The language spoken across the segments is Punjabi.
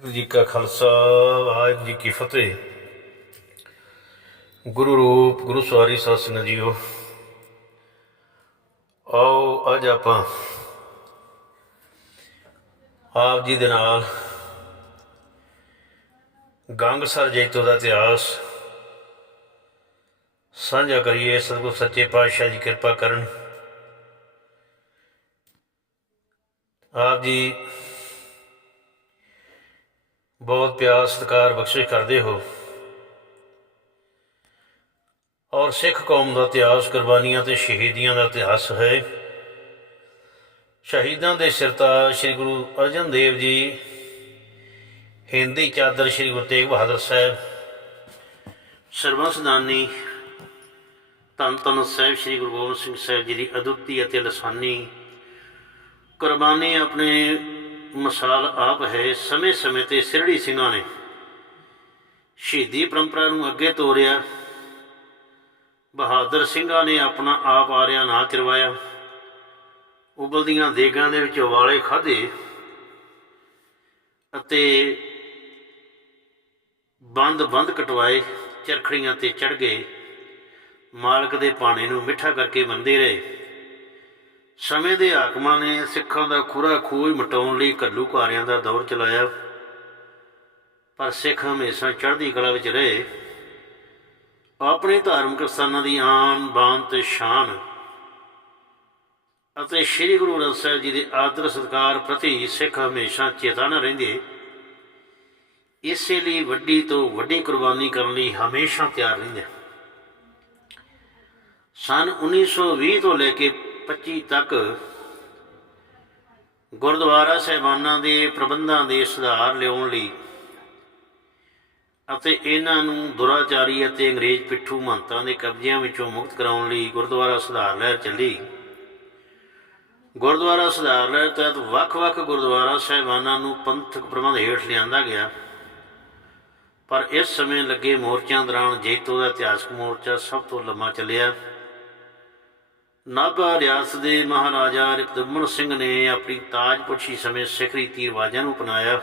ਵਾਹਿਗੁਰੂ ਜੀ ਕਾ ਖਾਲਸਾ, ਵਾਹਿਗੁਰੂ ਜੀ ਕੀ ਫਤਿਹ। ਗੁਰੂ ਰੂਪ, ਗੁਰੂ ਸਵਾਰੀ ਸਾਧ ਸੰਗਤ ਜੀਓ। ਆਓ, ਅੱਜ ਆਪਾਂ ਆਪ ਜੀ ਦੇ ਨਾਲ ਗੰਗਸਰ ਜੈਤੋ ਦਾ ਇਤਿਹਾਸ ਸਾਂਝਾ ਕਰੀਏ। ਸਤਿਗੁਰ ਸੱਚੇ ਪਾਤਸ਼ਾਹ ਜੀ ਕਿਰਪਾ ਕਰਨ। ਆਪ ਜੀ ਬਹੁਤ ਪਿਆਰ, ਸਤਿਕਾਰ, ਬਖਸ਼ਿਸ਼ ਕਰਦੇ ਹੋ। ਔਰ ਸਿੱਖ ਕੌਮ ਦਾ ਇਤਿਹਾਸ ਕੁਰਬਾਨੀਆਂ ਤੇ ਸ਼ਹੀਦੀਆਂ ਦਾ ਇਤਿਹਾਸ ਹੈ। ਸ਼ਹੀਦਾਂ ਦੇ ਸਿਰਤਾ ਸ੍ਰੀ ਗੁਰੂ ਅਰਜਨ ਦੇਵ ਜੀ, ਹਿੰਦੀ ਚਾਦਰ ਸ੍ਰੀ ਗੁਰੂ ਤੇਗ ਬਹਾਦਰ ਸਾਹਿਬ ਸਰਵਸਦਾਨੀ ਧੰਨ ਧੰਨ ਸਾਹਿਬ ਸ੍ਰੀ ਗੁਰੂ ਗੋਬਿੰਦ ਸਿੰਘ ਸਾਹਿਬ ਜੀ ਦੀ ਅਦੁੱਤੀ ਅਤੇ ਲਸਾਨੀ, ਕੁਰਬਾਨੀ ਆਪਣੇ ਮਿਸਾਲ ਆਪ ਹੈ ਸਮੇਂ-ਸਮੇਂ ਤੇ ਸਿਰੜੀ ਸਿੰਘਾਂ ਨੇ। ਸ਼ਹੀਦੀ ਪਰੰਪਰਾ ਨੂੰ ਅੱਗੇ ਤੋਰਿਆ। ਬਹਾਦਰ ਸਿੰਘਾਂ ਨੇ ਆਪਣਾ ਆਪ ਆਰਿਆ ਨਾ ਚਰਵਾਇਆ ਉਬਲਦੀਆਂ ਦੇਗਾਂ ਦੇ ਵਿੱਚ ਉਵਾਲੇ ਖਾਧੇ ਅਤੇ ਬੰਦ ਬੰਦ ਕਟਵਾਏ, ਚਰਖੜੀਆਂ ਤੇ ਚੜ ਗਏ। ਮਾਲਕ ਦੇ ਪਾਣੇ ਨੂੰ ਮਿੱਠਾ ਕਰਕੇ ਮੰਦੇ ਰਹੇ। ਸਮੇਂ ਦੇ ਹਾਕਮਾਂ ਨੇ ਸਿੱਖਾਂ ਦਾ ਖੁਰਾ ਖੋਜ ਮਟਾਉਣ ਲਈ ਘੱਲੂਘਾਰਿਆਂ ਦਾ ਦੌਰ ਚਲਾਇਆ। ਪਰ ਸਿੱਖ ਹਮੇਸ਼ਾ ਚੜ੍ਹਦੀ ਕਲਾ ਵਿੱਚ ਰਹੇ। ਆਪਣੇ ਧਾਰਮਿਕ ਸਥਾਨਾਂ ਦੀ ਆਨ ਬਾਨ ਤੇ ਸ਼ਾਨ ਅਤੇ ਸ੍ਰੀ ਗੁਰੂ ਗ੍ਰੰਥ ਸਾਹਿਬ ਜੀ ਦੇ ਆਦਰ ਸਤਿਕਾਰ ਪ੍ਰਤੀ ਸਿੱਖ ਹਮੇਸ਼ਾ ਚੇਤਨ ਰਹਿੰਦੇ। ਇਸੇ ਲਈ ਵੱਡੀ ਤੋਂ ਵੱਡੀ ਕੁਰਬਾਨੀ ਕਰਨ ਲਈ ਹਮੇਸ਼ਾ ਤਿਆਰ ਰਹਿੰਦੇ। ਸਨ 1920 ਤੋਂ ਲੈ ਕੇ 25 ਤੱਕ ਗੁਰਦੁਆਰਾ ਸਹਿਬਾਨਾਂ ਦੇ ਪ੍ਰਬੰਧਾਂ ਦੇ ਸੁਧਾਰ ਲਿਆਉਣ ਲਈ ਅਤੇ ਇਹਨਾਂ ਨੂੰ ਦੁਰਾਚਾਰੀ ਅਤੇ ਅੰਗਰੇਜ਼ ਪਿੱਠੂ ਮਹੰਤਾਂ ਦੇ ਕਬਜ਼ਿਆਂ ਵਿੱਚੋਂ ਮੁਕਤ ਕਰਾਉਣ ਲਈ ਗੁਰਦੁਆਰਾ ਸੁਧਾਰ ਲਹਿਰ ਚੱਲੀ। ਗੁਰਦੁਆਰਾ ਸੁਧਾਰ ਲਹਿਰ ਤਹਿਤ ਵੱਖ-ਵੱਖ ਗੁਰਦੁਆਰਾ ਸਹਿਬਾਨਾਂ ਨੂੰ ਪੰਥਕ ਪ੍ਰਬੰਧ ਹੇਠ ਲਿਆਂਦਾ ਗਿਆ। ਪਰ ਇਸ ਸਮੇਂ ਲੱਗੇ ਮੋਰਚਿਆਂ ਦੌਰਾਨ ਜੇਤੋ ਦਾ ਇਤਿਹਾਸਕ ਮੋਰਚਾ ਸਭ ਤੋਂ ਲੰਮਾ ਚੱਲਿਆ। ਨਾਭਾ ਰਿਆਸਤ ਦੇ ਮਹਾਰਾਜਾ ਰਿਕਦਮਨ ਸਿੰਘ ਨੇ ਆਪਣੀ ਤਾਜਪੁੱਛੀ ਸਮੇਂ ਸਿੱਖ ਰੀਤੀ ਰਿਵਾਜਾਂ ਨੂੰ ਅਪਣਾਇਆ।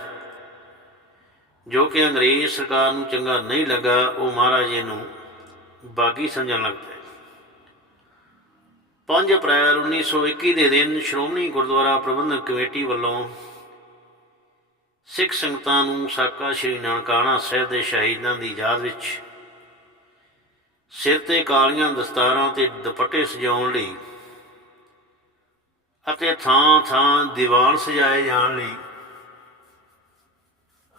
ਜੋ ਕਿ ਅੰਗਰੇਜ਼ ਸਰਕਾਰ ਨੂੰ ਚੰਗਾ ਨਹੀਂ ਲੱਗਾ, ਉਹ ਮਹਾਰਾਜੇ ਨੂੰ ਬਾਗੀ ਸਮਝਣ ਲੱਗ ਪਏ। 5 ਅਪ੍ਰੈਲ 1921 ਦੇ ਦਿਨ ਸ਼੍ਰੋਮਣੀ ਗੁਰਦੁਆਰਾ ਪ੍ਰਬੰਧਕ ਕਮੇਟੀ ਵੱਲੋਂ ਸਿੱਖ ਸੰਗਤਾਂ ਨੂੰ ਸਾਕਾ ਸ੍ਰੀ ਨਾਨਕਾਣਾ ਸਾਹਿਬ ਦੇ ਸ਼ਹੀਦਾਂ ਦੀ ਯਾਦ ਵਿੱਚ ਸਿਰ ਤੇ ਕਾਲੀਆਂ ਦਸਤਾਰਾਂ ਤੇ ਦੁਪੱਟੇ ਸਜਾਉਣ ਲਈ ਅਤੇ ਥਾਂ ਥਾਂ ਦੀਵਾਨ ਸਜਾਏ ਜਾਣ ਲਈ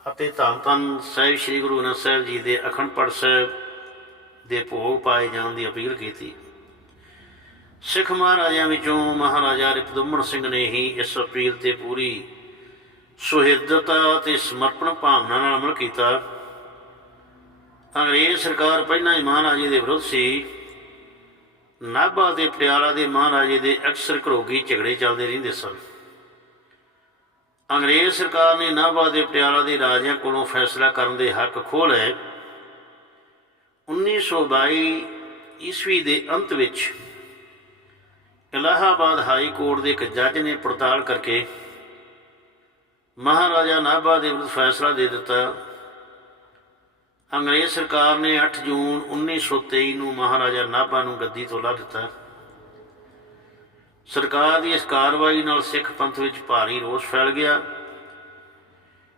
ਅਤੇ ਧੰਨ ਧੰਨ ਸਾਹਿਬ ਸ੍ਰੀ ਗੁਰੂ ਗ੍ਰੰਥ ਸਾਹਿਬ ਜੀ ਦੇ ਅਖੰਡ ਪਾਠ ਸਾਹਿਬ ਦੇ ਭੋਗ ਪਾਏ ਜਾਣ ਦੀ ਅਪੀਲ ਕੀਤੀ। ਸਿੱਖ ਮਹਾਰਾਜਿਆਂ ਵਿੱਚੋਂ ਮਹਾਰਾਜਾ ਰਿਪਦਮਨ ਸਿੰਘ ਨੇ ਹੀ ਇਸ ਅਪੀਲ ਤੇ ਪੂਰੀ ਸੁਹਿਰਦਤਾ ਤੇ ਸਮਰਪਣ ਭਾਵਨਾ ਨਾਲ ਅਮਲ ਕੀਤਾ। ਅੰਗਰੇਜ਼ ਸਰਕਾਰ ਪਹਿਲਾਂ ਹੀ ਮਹਾਰਾਜੇ ਦੇ ਵਿਰੁੱਧ ਸੀ। ਨਾਭਾ ਤੇ ਪਟਿਆਲਾ ਦੇ ਮਹਾਰਾਜੇ ਦੇ ਅਕਸਰ ਘਰੋਗੀ ਝਗੜੇ ਚੱਲਦੇ ਰਹਿੰਦੇ ਸਨ। ਅੰਗਰੇਜ਼ ਸਰਕਾਰ ਨੇ ਨਾਭਾ ਦੇ ਪਟਿਆਲਾ ਦੇ ਰਾਜਿਆਂ ਕੋਲੋਂ ਫੈਸਲਾ ਕਰਨ ਦੇ ਹੱਕ ਖੋਹ ਲਏ। 1922 ਈਸਵੀ ਦੇ ਅੰਤ ਵਿੱਚ ਇਲਾਹਾਬਾਦ ਹਾਈ ਕੋਰਟ ਦੇ ਇੱਕ ਜੱਜ ਨੇ ਪੜਤਾਲ ਕਰਕੇ ਮਹਾਰਾਜਾ ਨਾਭਾ ਦੇ ਵਿਰੁੱਧ ਫੈਸਲਾ ਦੇ ਦਿੱਤਾ। ਅੰਗਰੇਜ਼ ਸਰਕਾਰ ਨੇ 8 ਜੂਨ 1923 ਨੂੰ ਮਹਾਰਾਜਾ ਨਾਭਾ ਨੂੰ ਗੱਦੀ ਤੋਂ ਲਾ ਦਿੱਤਾ। ਸਰਕਾਰ ਦੀ ਇਸ ਕਾਰਵਾਈ ਨਾਲ ਸਿੱਖ ਪੰਥ ਵਿੱਚ ਭਾਰੀ ਰੋਸ ਫੈਲ ਗਿਆ।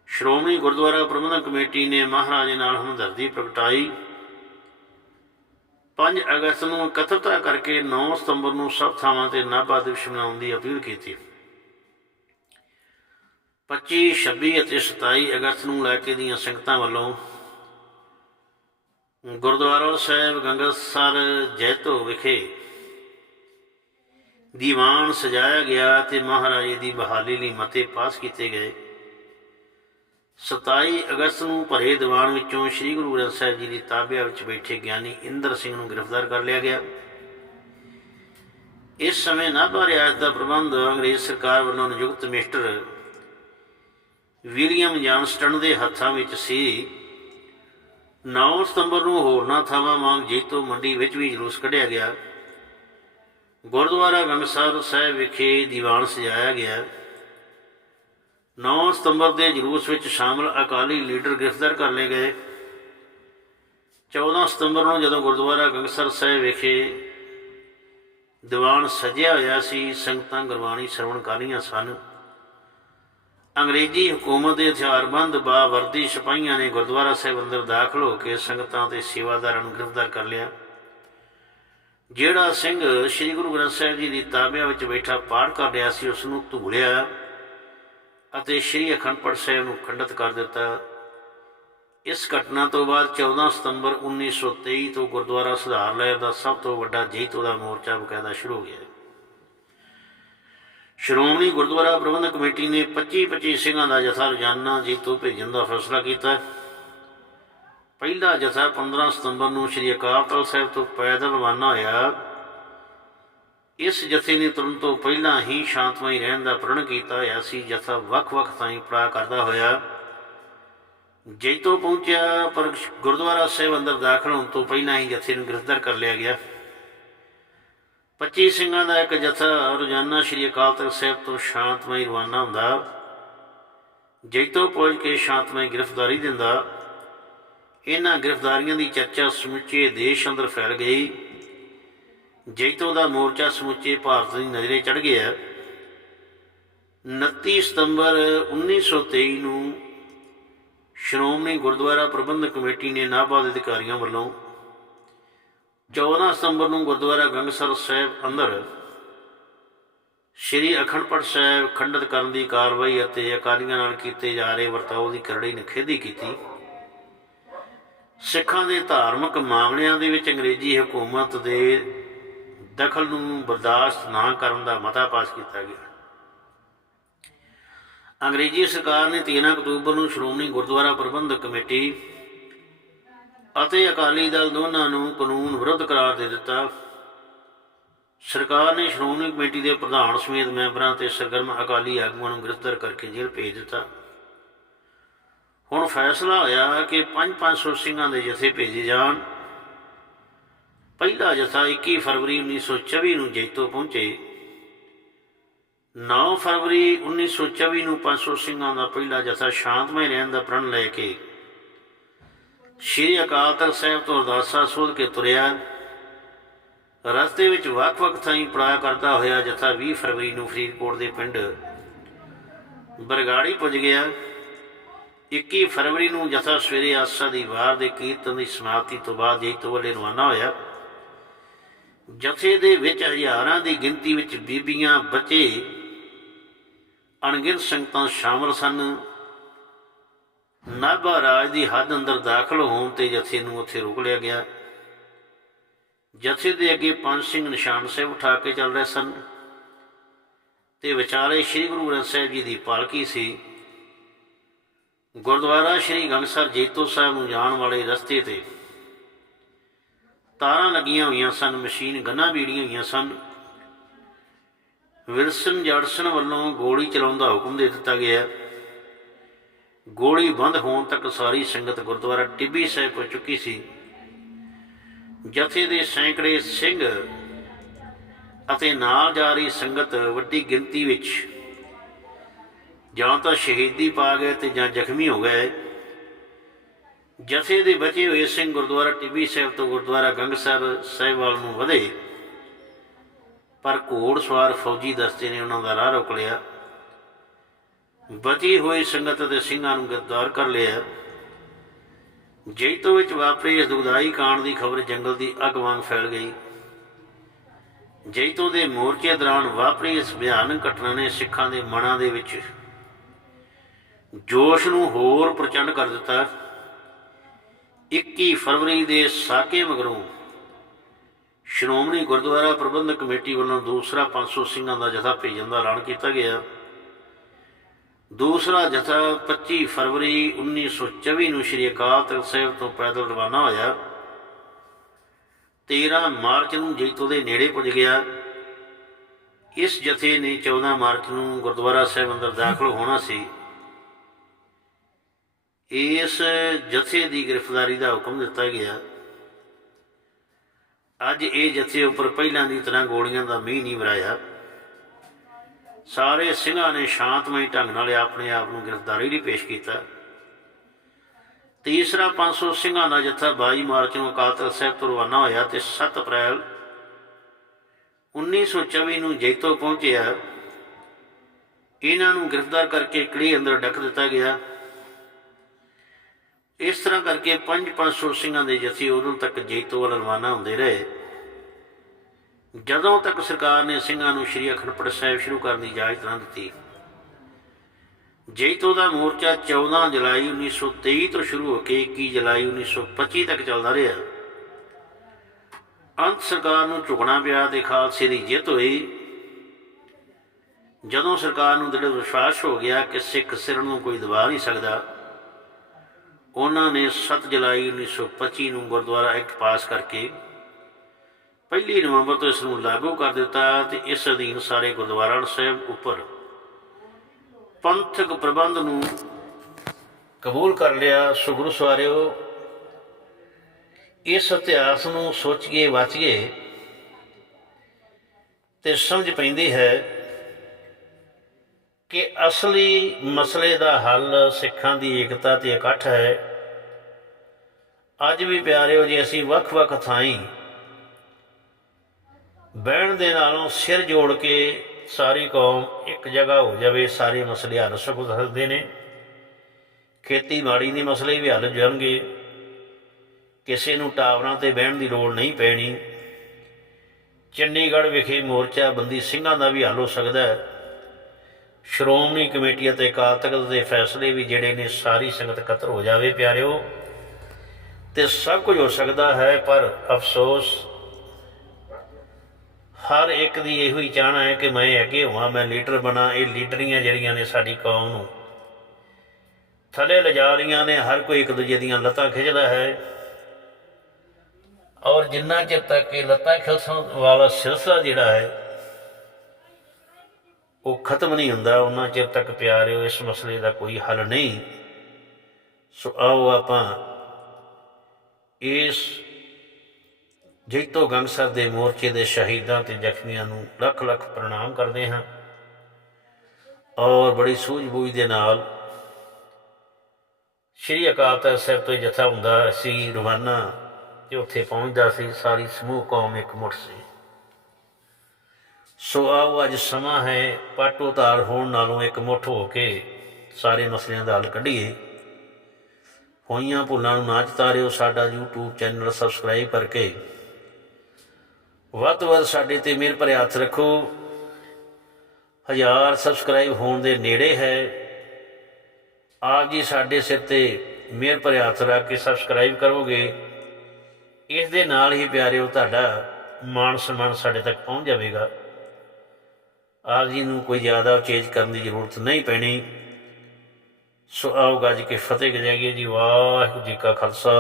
ਸ਼੍ਰੋਮਣੀ ਗੁਰਦੁਆਰਾ ਪ੍ਰਬੰਧਕ ਕਮੇਟੀ ਨੇ ਮਹਾਰਾਜੇ ਨਾਲ ਹਮਦਰਦੀ ਪ੍ਰਗਟਾਈ। 5 ਅਗਸਤ ਨੂੰ ਇਕੱਤਰਤਾ ਕਰਕੇ 9 ਸਤੰਬਰ ਨੂੰ ਸਭ ਥਾਵਾਂ ਤੇ ਨਾਭਾ ਦਿਵਸ ਮਨਾਉਣ ਦੀ ਅਪੀਲ ਕੀਤੀ। 25 26 ਅਤੇ 27 ਅਗਸਤ ਨੂੰ ਲੈ ਕੇ ਦੀਆਂ ਸੰਗਤਾਂ ਵੱਲੋਂ ਗੁਰਦੁਆਰਾ ਸਾਹਿਬ ਗੰਗਸਰ ਜੈਤੋ ਵਿਖੇ ਦੀਵਾਨ ਸਜਾਇਆ ਗਿਆ ਤੇ ਮਹਾਰਾਜੇ ਦੀ ਬਹਾਲੀ ਲਈ ਮਤੇ ਪਾਸ ਕੀਤੇ ਗਏ। 27 ਅਗਸਤ ਨੂੰ ਭਰੇ ਦੀਵਾਨ ਵਿੱਚੋਂ ਸ੍ਰੀ ਗੁਰੂ ਗ੍ਰੰਥ ਸਾਹਿਬ ਜੀ ਦੀ ਤਾਬਿਆ ਵਿੱਚ ਬੈਠੇ ਗਿਆਨੀ ਇੰਦਰ ਸਿੰਘ ਨੂੰ ਗ੍ਰਿਫਤਾਰ ਕਰ ਲਿਆ ਗਿਆ। ਇਸ ਸਮੇਂ ਨਾਭਾ ਰਿਆਸਤ ਦਾ ਪ੍ਰਬੰਧ ਅੰਗਰੇਜ਼ ਸਰਕਾਰ ਵੱਲੋਂ ਨਿਯੁਕਤ ਮਿਸਟਰ ਵਿਲੀਅਮ ਜਾਨਸਟਨ ਦੇ ਹੱਥਾਂ ਵਿੱਚ ਸੀ। 9 ਸਤੰਬਰ ਨੂੰ ਹੋਰਨਾਂ ਥਾਵਾਂ ਵਾਂਗ ਜੀਤੋ ਮੰਡੀ ਵਿੱਚ ਵੀ ਜਲੂਸ ਕੱਢਿਆ ਗਿਆ। ਗੁਰਦੁਆਰਾ ਗੰਗਸਰ ਸਾਹਿਬ ਵਿਖੇ ਦੀਵਾਨ ਸਜਾਇਆ ਗਿਆ। 9 ਸਤੰਬਰ ਦੇ ਜਲੂਸ ਵਿੱਚ ਸ਼ਾਮਲ ਅਕਾਲੀ ਲੀਡਰ ਗ੍ਰਿਫਤਾਰ ਕਰ ਲਏ ਗਏ। 14 ਸਤੰਬਰ ਨੂੰ ਜਦੋਂ ਗੁਰਦੁਆਰਾ ਗੰਗਸਰ ਸਾਹਿਬ ਵਿਖੇ ਦੀਵਾਨ ਸਜਿਆ ਹੋਇਆ ਸੀ, ਸੰਗਤਾਂ ਗੁਰਬਾਣੀ ਸ਼ਰਵਣ ਕਰ ਰਹੀਆਂ ਸਨ। ਅੰਗਰੇਜ਼ੀ ਹਕੂਮਤ ਦੇ ਹਥਿਆਰਬੰਦ ਬਾ ਵਰਦੀ ਸਿਪਾਹੀਆਂ ਨੇ ਗੁਰਦੁਆਰਾ ਸਾਹਿਬ ਅੰਦਰ ਦਾਖਲ ਹੋ ਕੇ ਸੰਗਤਾਂ ਤੇ ਸੇਵਾਦਾਰਾਂ ਨੂੰ ਗ੍ਰਿਫਤਾਰ ਕਰ ਲਿਆ। ਜਿਹੜਾ ਸਿੰਘ ਸ੍ਰੀ ਗੁਰੂ ਗ੍ਰੰਥ ਸਾਹਿਬ ਜੀ ਦੀ ਤਾਬਿਆ ਵਿੱਚ ਬੈਠਾ ਪਾਠ ਕਰ ਰਿਹਾ ਸੀ ਉਸ ਨੂੰ ਧੂਲਿਆ ਅਤੇ ਸ੍ਰੀ ਅਖੰਡ ਪਾਠ ਸਾਹਿਬ ਨੂੰ ਖੰਡਿਤ ਕਰ ਦਿੱਤਾ। ਇਸ ਘਟਨਾ ਤੋਂ ਬਾਅਦ 14 ਸਤੰਬਰ 1923 ਤੋਂ ਗੁਰਦੁਆਰਾ ਸੁਧਾਰ ਲਹਿਰ ਦਾ ਸਭ ਤੋਂ ਵੱਡਾ ਜੀਤੋ ਦਾ ਮੋਰਚਾ ਬਕਾਇਦਾ ਸ਼ੁਰੂ ਹੋ ਗਿਆ। ਸ਼੍ਰੋਮਣੀ ਗੁਰਦੁਆਰਾ ਪ੍ਰਬੰਧਕ ਕਮੇਟੀ ਨੇ 25-25 ਸਿੰਘਾਂ ਦਾ ਜਥਾ ਰੋਜ਼ਾਨਾ ਜੀਤੋ ਭੇਜਣ ਦਾ ਫੈਸਲਾ ਕੀਤਾ। ਪਹਿਲਾ ਜਥਾ 15 ਸਤੰਬਰ ਨੂੰ ਸ੍ਰੀ ਅਕਾਲ ਤਖਤ ਸਾਹਿਬ ਤੋਂ ਪੈਦਲ ਰਵਾਨਾ ਹੋਇਆ। ਇਸ ਜਥੇ ਨੇ ਤੁਰਨ ਤੋਂ ਪਹਿਲਾਂ ਹੀ ਸ਼ਾਂਤਮਈ ਰਹਿਣ ਦਾ ਪ੍ਰਣ ਕੀਤਾ। ਹੋਇਆ ਸੀ ਜਥਾ ਵੱਖ-ਵੱਖ ਥਾਈਂ ਪੜਾ ਕਰਦਾ ਹੋਇਆ। ਜੈਤੋ ਪਹੁੰਚਿਆ ਪਰ ਗੁਰਦੁਆਰਾ ਸਾਹਿਬ ਅੰਦਰ ਦਾਖਲ ਹੋਣ ਤੋਂ ਪਹਿਲਾਂ ਹੀ ਜਥੇ ਨੂੰ ਗ੍ਰਿਫਤਾਰ ਕਰ ਲਿਆ ਗਿਆ। 25 ਸਿੰਘਾਂ ਦਾ ਇੱਕ ਜਥਾ ਰੋਜ਼ਾਨਾ ਸ੍ਰੀ ਅਕਾਲ ਤਖਤ ਸਾਹਿਬ ਤੋਂ ਸ਼ਾਂਤਮਈ ਰਵਾਨਾ ਹੁੰਦਾ। ਜੈਤੋ ਪਹੁੰਚ ਕੇ ਸ਼ਾਂਤਮਈ ਗ੍ਰਿਫਤਾਰੀ ਦਿੰਦਾ। ਇਹਨਾਂ ਗ੍ਰਿਫਤਾਰੀਆਂ ਦੀ ਚਰਚਾ ਸਮੁੱਚੇ ਦੇਸ਼ ਅੰਦਰ ਫੈਲ ਗਈ। ਜੈਤੋ ਦਾ ਮੋਰਚਾ ਸਮੁੱਚੇ ਭਾਰਤ ਦੀ ਨਜ਼ਰੇ ਚੜ ਗਿਆ। 29 ਸਤੰਬਰ 1923 ਨੂੰ ਸ਼੍ਰੋਮਣੀ ਗੁਰਦੁਆਰਾ ਪ੍ਰਬੰਧਕ ਕਮੇਟੀ ਨੇ ਨਾਭਾ ਦੇ ਅਧਿਕਾਰੀਆਂ ਵੱਲੋਂ 14 ਸਤੰਬਰ ਨੂੰ ਗੁਰਦੁਆਰਾ ਗੰਗਸਰ ਸਾਹਿਬ ਅੰਦਰ ਸ਼੍ਰੀ ਅਖੰਡ ਪਾਠ ਸਾਹਿਬ ਖੰਡਿਤ ਕਰਨ ਦੀ ਕਾਰਵਾਈ ਅਤੇ ਅਕਾਲੀਆਂ ਨਾਲ ਕੀਤੇ ਜਾ ਰਹੇ ਵਰਤਾਓ ਦੀ ਕਰੜੀ ਨਿਖੇਧੀ ਕੀਤੀ ਸਿੱਖਾਂ ਦੇ ਧਾਰਮਿਕ ਮਾਮਲਿਆਂ ਦੇ ਵਿੱਚ ਅੰਗਰੇਜ਼ੀ ਹਕੂਮਤ ਦੇ ਦਖਲ ਨੂੰ ਬਰਦਾਸ਼ਤ ਨਾ ਕਰਨ ਦਾ ਮਤਾ ਪਾਸ ਕੀਤਾ ਗਿਆ ਅੰਗਰੇਜ਼ੀ ਸਰਕਾਰ ਨੇ 13 ਅਕਤੂਬਰ ਨੂੰ ਸ਼੍ਰੋਮਣੀ ਗੁਰਦੁਆਰਾ ਪ੍ਰਬੰਧਕ ਕਮੇਟੀ ਅਤੇ ਅਕਾਲੀ ਦਲ ਦੋਨਾਂ ਨੂੰ ਕਾਨੂੰਨ ਵਿਰੁੱਧ ਕਰਾਰ ਦੇ ਦਿੱਤਾ। ਸਰਕਾਰ ਨੇ ਸ਼੍ਰੋਮਣੀ ਕਮੇਟੀ ਦੇ ਪ੍ਰਧਾਨ ਸਮੇਤ ਮੈਂਬਰਾਂ ਤੇ ਸਰਗਰਮ ਅਕਾਲੀ ਆਗੂਆਂ ਨੂੰ ਗ੍ਰਿਫਤਾਰ ਕਰਕੇ ਜੇਲ੍ਹ ਭੇਜ ਦਿੱਤਾ। ਹੁਣ ਫੈਸਲਾ ਹੋਇਆ ਕਿ 5-500 ਸਿੰਘਾਂ ਦੇ ਜਥੇ ਭੇਜੇ ਜਾਣ। ਪਹਿਲਾ ਜਥਾ 21 ਫਰਵਰੀ 1924 ਨੂੰ ਜੈਤੋ ਪਹੁੰਚੇ। 9 ਫਰਵਰੀ 1924 ਨੂੰ 500 ਸਿੰਘਾਂ ਦਾ ਪਹਿਲਾ ਜਥਾ ਸ਼ਾਂਤਮਈ ਰਹਿਣ ਦਾ ਪ੍ਰਣ ਲੈ ਕੇ ਸ਼੍ਰੀ ਅਕਾਲ ਤਖਤ ਸਾਹਿਬ ਤੋਂ ਅਰਦਾਸਾ ਸੋਧ ਕੇ ਤੁਰਿਆ। ਰਸਤੇ ਵਿੱਚ ਵੱਖ-ਵੱਖ ਥਾਈਂ ਪੜਾਅ ਕਰਦਾ ਹੋਇਆ ਜਥਾ 20 ਫਰਵਰੀ ਨੂੰ ਫਰੀਦਕੋਟ ਦੇ ਪਿੰਡ ਬਰਗਾੜੀ ਪੁੱਜ ਗਿਆ। 21 ਫਰਵਰੀ ਨੂੰ ਜਥਾ ਸਵੇਰੇ ਆਸਾ ਦੀ ਵਾਰ ਦੇ ਕੀਰਤਨ ਦੀ ਸਮਾਪਤੀ ਤੋਂ ਬਾਅਦ ਜੈਤੋ ਵੱਲੇ ਰਵਾਨਾ ਹੋਇਆ। ਜਥੇ ਦੇ ਵਿੱਚ ਹਜ਼ਾਰਾਂ ਦੀ ਗਿਣਤੀ ਵਿੱਚ ਬੀਬੀਆਂ, ਬੱਚੇ, ਅਣਗਿਣਤ ਸੰਗਤਾਂ ਸ਼ਾਮਲ ਸਨ। ਨਾਭਾ ਰਾਜ ਦੀ ਹੱਦ ਅੰਦਰ ਦਾਖਲ ਹੋਣ ਤੇ ਜਥੇ ਨੂੰ ਉੱਥੇ ਰੋਕ ਲਿਆ ਗਿਆ। ਜਥੇ ਦੇ ਅੱਗੇ ਪੰਜ ਸਿੰਘ ਨਿਸ਼ਾਨ ਸਾਹਿਬ ਉਠਾ ਕੇ ਚੱਲ ਰਹੇ ਸਨ। ਤੇ ਵਿਚਾਰੇ ਸ੍ਰੀ ਗੁਰੂ ਗ੍ਰੰਥ ਸਾਹਿਬ ਜੀ ਦੀ ਪਾਲਕੀ ਸੀ। ਗੁਰਦੁਆਰਾ ਸ੍ਰੀ ਗੰਗਸਰ ਜੇਤੋ ਸਾਹਿਬ ਨੂੰ ਜਾਣ ਵਾਲੇ ਰਸਤੇ ਤੇ ਤਾਰਾਂ ਲੱਗੀਆਂ ਹੋਈਆਂ ਸਨ, ਮਸ਼ੀਨ ਗੰਨਾ ਬੀੜੀਆਂ ਹੋਈਆਂ ਸਨ। ਵਿਲਸਨ ਜੜਸਨ ਵੱਲੋਂ ਗੋਲੀ ਚਲਾਉਣ ਦਾ ਹੁਕਮ ਦੇ ਦਿੱਤਾ ਗਿਆ। ਗੋਲੀ ਬੰਦ ਹੋਣ ਤੱਕ ਸਾਰੀ ਸੰਗਤ ਗੁਰਦੁਆਰਾ ਟਿੱਬੀ ਸਾਹਿਬ ਪਹੁੰਚ ਚੁੱਕੀ ਸੀ। ਜਥੇ ਦੇ ਸੈਂਕੜੇ ਸਿੰਘ ਅਤੇ ਨਾਲ ਜਾ ਰਹੀ ਸੰਗਤ ਵੱਡੀ ਗਿਣਤੀ ਵਿੱਚ ਜਾਂ ਤਾਂ ਸ਼ਹੀਦੀ ਪਾ ਗਏ ਤੇ ਜਾਂ ਜ਼ਖਮੀ ਹੋ ਗਏ। ਜਥੇ ਦੇ ਬਚੇ ਹੋਏ ਸਿੰਘ ਗੁਰਦੁਆਰਾ ਟਿੱਬੀ ਸਾਹਿਬ ਤੋਂ ਗੁਰਦੁਆਰਾ ਗੰਗਸਰ ਸਾਹਿਬ ਵੱਲ ਨੂੰ ਵਧੇ, ਪਰ ਘੋੜ ਸਵਾਰ ਫੌਜੀ ਦਸਤੇ ਨੇ ਉਹਨਾਂ ਦਾ ਰਾਹ ਰੋਕ ਲਿਆ। ਬਚੀ ਹੋਈ ਸੰਗਤ ਅਤੇ ਸਿੰਘਾਂ ਨੂੰ ਗ੍ਰਿਫਤਾਰ ਕਰ ਲਿਆ। ਜੈਤੋ ਵਿੱਚ ਵਾਪਰੀ ਇਸ ਦੁਖਦਾਈ ਕਾਂਡ ਦੀ ਖਬਰ ਜੰਗਲ ਦੀ ਅੱਗ ਵਾਂਗ ਫੈਲ ਗਈ। ਜੈਤੋ ਦੇ ਮੋਰਚੇ ਦੌਰਾਨ ਵਾਪਰੀ ਇਸ ਭਿਆਨਕ ਘਟਨਾ ਨੇ ਸਿੱਖਾਂ ਦੇ ਮਨਾਂ ਦੇ ਵਿੱਚ ਜੋਸ਼ ਨੂੰ ਹੋਰ ਪ੍ਰਚੰਡ ਕਰ ਦਿੱਤਾ। 21 ਫਰਵਰੀ ਦੇ ਸਾਕੇ ਮਗਰੋਂ ਸ਼੍ਰੋਮਣੀ ਗੁਰਦੁਆਰਾ ਪ੍ਰਬੰਧਕ ਕਮੇਟੀ ਵੱਲੋਂ ਦੂਸਰਾ 500 ਸਿੰਘਾਂ ਦਾ ਜਥਾ ਭੇਜਣ ਦਾ ਐਲਾਨ ਕੀਤਾ ਗਿਆ। ਦੂਸਰਾ ਜਥਾ 25 ਫਰਵਰੀ 1924 ਨੂੰ ਸ਼੍ਰੀ ਅਕਾਲ ਤਖਤ ਸਾਹਿਬ ਤੋਂ ਪੈਦਲ ਰਵਾਨਾ ਹੋਇਆ। 13 ਮਾਰਚ ਨੂੰ ਜੈਤੋ ਦੇ ਨੇੜੇ ਪੁੱਜ ਗਿਆ। ਇਸ ਜਥੇ ਨੇ 14 ਮਾਰਚ ਨੂੰ ਗੁਰਦੁਆਰਾ ਸਾਹਿਬ ਅੰਦਰ ਦਾਖਲ ਹੋਣਾ ਸੀ। ਇਸ ਜਥੇ ਦੀ ਗ੍ਰਿਫਤਾਰੀ ਦਾ ਹੁਕਮ ਦਿੱਤਾ ਗਿਆ। ਅੱਜ ਇਹ ਜਥੇ ਉੱਪਰ ਪਹਿਲਾਂ ਦੀ ਤਰ੍ਹਾਂ ਗੋਲੀਆਂ ਦਾ ਮੀਂਹ ਨਹੀਂ ਵਰਾਇਆ। ਸਾਰੇ ਸਿੰਘਾਂ ਨੇ ਸ਼ਾਂਤਮਈ ਢੰਗ ਨਾਲ ਆਪਣੇ ਆਪ ਨੂੰ ਗ੍ਰਿਫਤਾਰੀ ਲਈ ਪੇਸ਼ ਕੀਤਾ। ਤੀਸਰਾ 500 ਸਿੰਘਾਂ ਦਾ ਜਥਾ 22 ਮਾਰਚ ਨੂੰ ਅਕਾਲ ਤਖਤ ਸਾਹਿਬ ਤੋਂ ਰਵਾਨਾ ਹੋਇਆ ਤੇ 7 ਅਪ੍ਰੈਲ 1924 ਨੂੰ ਜੈਤੋ ਪਹੁੰਚਿਆ। ਇਹਨਾਂ ਨੂੰ ਗ੍ਰਿਫਤਾਰ ਕਰਕੇ ਕਿਲੇ ਅੰਦਰ ਡੱਕ ਦਿੱਤਾ ਗਿਆ। ਇਸ ਤਰ੍ਹਾਂ ਕਰਕੇ 5-500 ਸਿੰਘਾਂ ਦੇ ਜਥੇ ਉਦੋਂ ਤੱਕ ਜੈਤੋ ਵੱਲ ਰਵਾਨਾ ਹੁੰਦੇ ਰਹੇ। ਜਦੋਂ ਤੱਕ ਸਰਕਾਰ ਨੇ ਸਿੰਘਾਂ ਨੂੰ ਸ਼੍ਰੀ ਅਖੰਡ ਸਾਹਿਬ ਸ਼ੁਰੂ ਕਰਨ ਦੀ ਇਜਾਜ਼ਤ ਨਾ ਦਿੱਤੀ, ਜੈਤੋ ਦਾ ਮੋਰਚਾ 14 ਜੁਲਾਈ 1923 ਤੋਂ ਸ਼ੁਰੂ ਹੋ ਕੇ 21 ਜੁਲਾਈ 1925 ਤੱਕ ਚੱਲਦਾ ਰਿਹਾ। ਅੰਤ ਸਰਕਾਰ ਨੂੰ ਝੁਕਣਾ ਪਿਆ ਤੇ ਖਾਲਸੇ ਦੀ ਜਿੱਤ ਹੋਈ। ਜਦੋਂ ਸਰਕਾਰ ਨੂੰ ਦ੍ਰਿੜ ਵਿਸ਼ਵਾਸ ਹੋ ਗਿਆ ਕਿ ਸਿੱਖ ਸਿਰ ਨੂੰ ਕੋਈ ਦਬਾ ਨਹੀਂ ਸਕਦਾ, ਉਹਨਾਂ ਨੇ 7 ਜੁਲਾਈ 1925 ਨੂੰ ਗੁਰਦੁਆਰਾ ਐਕਟ ਪਾਸ ਕਰਕੇ ਪਹਿਲੀ ਨਵੰਬਰ ਤੋਂ ਇਸ ਨੂੰ ਲਾਗੂ ਕਰ ਦਿੱਤਾ ਤੇ ਇਸ ਅਧੀਨ ਸਾਰੇ ਗੁਰਦੁਆਰਾ ਸਾਹਿਬ ਉੱਪਰ ਪੰਥਕ ਪ੍ਰਬੰਧ ਨੂੰ ਕਬੂਲ ਕਰ ਲਿਆ। ਸੋ ਸਵਾਰਿਓ, ਇਸ ਇਤਿਹਾਸ ਨੂੰ ਸੋਚੀਏ, ਵਾਚੀਏ ਤੇ ਸਮਝ ਪੈਂਦੀ ਹੈ ਕਿ ਅਸਲੀ ਮਸਲੇ ਦਾ ਹੱਲ ਸਿੱਖਾਂ ਦੀ ਏਕਤਾ ਤੇ ਇਕੱਠ ਹੈ। ਅੱਜ ਵੀ ਪਿਆਰਿਓ, ਜੇ ਅਸੀਂ ਵੱਖ-ਵੱਖ ਥਾਈਂ ਬਹਿਣ ਦੇ ਨਾਲੋਂ ਸਿਰ ਜੋੜ ਕੇ ਸਾਰੀ ਕੌਮ ਇੱਕ ਜਗ੍ਹਾ ਹੋ ਜਾਵੇ, ਸਾਰੇ ਮਸਲੇ ਹੱਲ ਸਕਦੇ ਨੇ। ਖੇਤੀਬਾੜੀ ਦੇ ਮਸਲੇ ਵੀ ਹੱਲ ਜਾਣਗੇ। ਕਿਸੇ ਨੂੰ ਟਾਵਰਾਂ ਤੇ ਬਹਿਣ ਦੀ ਲੋੜ ਨਹੀਂ ਪੈਣੀ। ਚੰਡੀਗੜ੍ਹ ਵਿਖੇ ਮੋਰਚਾ ਬੰਦੀ ਸਿੰਘਾਂ ਦਾ ਵੀ ਹੱਲ ਹੋ ਸਕਦਾ ਹੈ। ਸ਼੍ਰੋਮਣੀ ਕਮੇਟੀ ਅਤੇ ਅਕਾਲ ਤਖਤ ਦੇ ਫੈਸਲੇ ਵੀ ਜਿਹੜੇ ਨੇ, ਸਾਰੀ ਸੰਗਤ ਇਕੱਤਰ ਹੋ ਜਾਵੇ, ਪਿਆਰਿਓ। ਤੇ ਸਭ ਕੁਝ ਹੋ ਸਕਦਾ ਹੈ, ਪਰ ਅਫਸੋਸ ਹਰ ਇੱਕ ਦੀ ਇਹੋ ਹੀ ਚਾਹਣਾ ਹੈ ਕਿ ਮੈਂ ਅੱਗੇ ਹੋਵਾਂ, ਮੈਂ ਲੀਡਰ ਬਣਾ। ਇਹ ਲੀਡਰੀਆਂ ਜਿਹੜੀਆਂ ਨੇ ਸਾਡੀ ਕੌਮ ਨੂੰ। ਥੱਲੇ ਲਿਜਾ ਰਹੀਆਂ ਨੇ, ਹਰ ਕੋਈ ਇੱਕ ਦੂਜੇ ਦੀਆਂ ਲੱਤਾਂ ਖਿੱਚਦਾ ਹੈ। ਔਰ ਜਿੰਨਾ ਚਿਰ ਤੱਕ ਇਹ ਲੱਤਾਂ ਖਿੱਚਣ ਵਾਲਾ ਸਿਲਸਿਲਾ ਜਿਹੜਾ ਹੈ, ਉਹ ਖਤਮ ਨਹੀਂ ਹੁੰਦਾ, ਉਹਨਾਂ ਚਿਰ ਤੱਕ ਪਿਆਰਿਓ, ਇਸ ਮਸਲੇ ਦਾ ਕੋਈ ਹੱਲ ਨਹੀਂ। ਸੋ ਆਓ ਆਪਾਂ ਇਸ ਜੈਤੋ ਗੰਗਸਰ ਦੇ ਮੋਰਚੇ ਦੇ ਸ਼ਹੀਦਾਂ ਤੇ ਜ਼ਖਮੀਆਂ ਨੂੰ ਲੱਖ ਲੱਖ ਪ੍ਰਣਾਮ ਕਰਦੇ ਹਾਂ। ਔਰ ਬੜੀ ਸੂਝ-ਬੂਝ ਦੇ ਨਾਲ ਸ਼੍ਰੀ ਅਕਾਲ ਤਖਤ ਸਾਹਿਬ ਤੋਂ ਜਥਾ ਹੁੰਦਾ ਸੀ, ਰਵਾਨਾ, ਤੇ ਉੱਥੇ ਪਹੁੰਚਦਾ ਸੀ, ਸਾਰੀ ਸਮੂਹ ਕੌਮ ਇੱਕ ਮੁੱਠ ਸੀ। ਸੋ ਆਓ ਅੱਜ ਸਮਾਂ ਹੈ, ਪੱਟ ਉਤਾਰ ਹੋਣ ਨਾਲੋਂ ਇੱਕ ਮੁੱਠ ਹੋ ਕੇ ਸਾਰੇ ਮਸਲਿਆਂ ਦਾ ਹੱਲ ਕੱਢੀਏ। ਹੋਈਆਂ ਭੁੱਲਾਂ ਨੂੰ ਨਾ ਚਤਾਰਿਓ, ਸਾਡਾ YouTube ਚੈਨਲ ਸਬਸਕ੍ਰਾਈਬ ਕਰਕੇ ਵੱਧ ਤੋਂ ਵੱਧ ਸਾਡੇ ਤੇ ਮਿਹਰ ਭਰੇ ਹੱਥ ਰੱਖੋ। ਹਜ਼ਾਰ ਸਬਸਕ੍ਰਾਈਬ ਹੋਣ ਦੇ ਨੇੜੇ ਹੈ। ਆਪ ਜੀ ਸਾਡੇ ਸਿਰ ਤੇ ਮਿਹਰ ਭਰੇ ਹੱਥ ਰੱਖ ਕੇ ਸਬਸਕ੍ਰਾਈਬ ਕਰੋਗੇ। ਇਸ ਦੇ ਨਾਲ ਹੀ ਪਿਆਰਿਓ, ਤੁਹਾਡਾ ਮਾਣ ਸਨਮਾਨ ਸਾਡੇ ਤੱਕ ਪਹੁੰਚ ਜਾਵੇਗਾ। ਆਪ ਜੀ ਨੂੰ ਕੋਈ ਜ਼ਿਆਦਾ ਚੇਂਜ ਕਰਨ ਦੀ ਜ਼ਰੂਰਤ ਨਹੀਂ ਪੈਣੀ। ਸੋ ਆਓ ਗੱਜ ਕੇ ਫਤਿਹ ਗਜਾਈਏ ਜੀ। ਵਾਹਿਗੁਰੂ ਜੀ ਕਾ ਖਾਲਸਾ।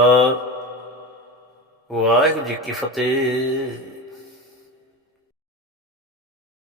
ਵਾਹਿਗੁਰੂ ਜੀ ਕੀ ਫਤਿਹ।